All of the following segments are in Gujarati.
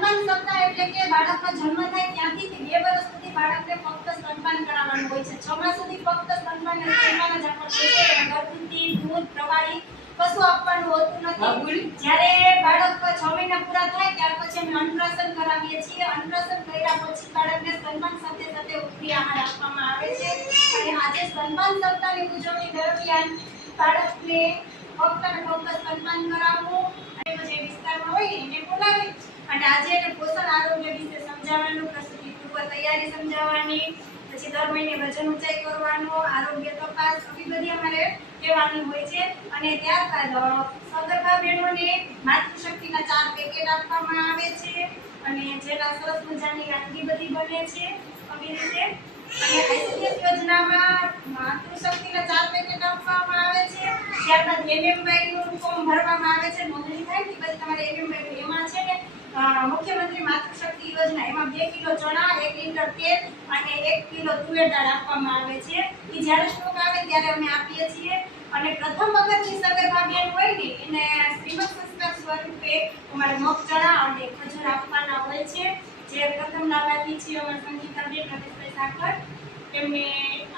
સ્તનપાન સપ્તાહ એટલે કે બાળકનો જન્મ થાય ત્યાંથી 2 વર્ષ સુધી બાળકને ફક્ત સ્તનપાન કરાવવાનું હોય છે. 6 માસ સુધી ફક્ત સ્તનપાન જ આપવાનું હોય છે. ગર્ભવતી દૂધ પ્રવાહી કશું આપવાનું હોતું નથી. જ્યારે બાળક 6 મહિના પૂરા થાય ત્યાર પછી અમે અન્નપ્રાશન કરાવીએ છીએ. અન્નપ્રાશન કર્યા પછી બાળકને સ્તનપાન સાથે સાથે ઉપરી આહાર આપવામાં આવે છે. અને આજે સ્તનપાન સપ્તાહની ઉજવણી દરમિયાન બાળકને ફક્ત અને ફક્ત સ્તનપાન કરાવવું અને જે વિસ્તારમાં હોય એને બોલાવી અને આજે એને પોષણ આરોગ્ય વિશે સમજાવવાનું, પ્રસૂતિ પૂર્વ તૈયારી સમજાવવાની, પછી દર મહિને વજન ઊંચાઈ કરવાનો, આરોગ્ય તપાસ આવી બધી અમારે કહેવાની હોય છે. અને ત્યારબાદ સગર્ભા બહેનોને માતૃશક્તિના 4 પેકેટ આપવામાં આવે છે અને જેના સરસ મજાની વાનગી બધી બને છે. આવી રીતે અને આઈસીડીએસ યોજનામાં માતૃશક્તિના 4 પેકેટ આપવામાં આવે છે. ત્યારબાદ એમએમવાય નું ફોર્મ ભરવામાં આવે છે. નોંધણી થાય કે પછી તમારે એમએમવાય એમાં છે ને મુખ્યમંત્રી માતૃશક્તિ યોજના એમાં 2 કિલો ચણા, 1 લીટર તેલ અને 1 કિલો તુવેર દાળ આપવામાં આવે છે. એ જ્યારે સ્ટોક આવે ત્યારે અમે આપીએ છીએ. અને પ્રથમ વખતની સગર્ભા બેન હોય ને એને શ્રીમદ સંસ્કાર સ્વરૂપે અમારે મગ ચણા અને ખજૂર આપવાના હોય છે. જે પ્રથમ લાભાર્થી છે અમારા સંગીતા બેન રમેશભાઈ સાકર એમને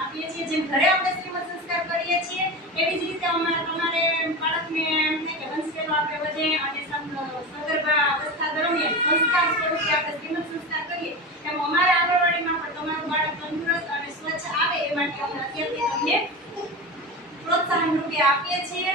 આપીએ છીએ. જેમ ઘરે આપણે શ્રીમદ સંસ્કાર કરીએ છીએ એવી જ રીતે તમારે બાળકને એમને કે વંશવેલો આપણે વધે અને સગર્ભા અવસ્થા દરમિયાન સંસ્કાર સ્વરૂપે આપણે શ્રીમદ સંસ્કાર કરીએ એમ અમારા આંગણવાડીમાં પણ તમારું બાળક તંદુરસ્ત અને સ્વચ્છ આવે એ માટે અમે અત્યારથી તમને પ્રોત્સાહન રૂપે આપીએ છીએ.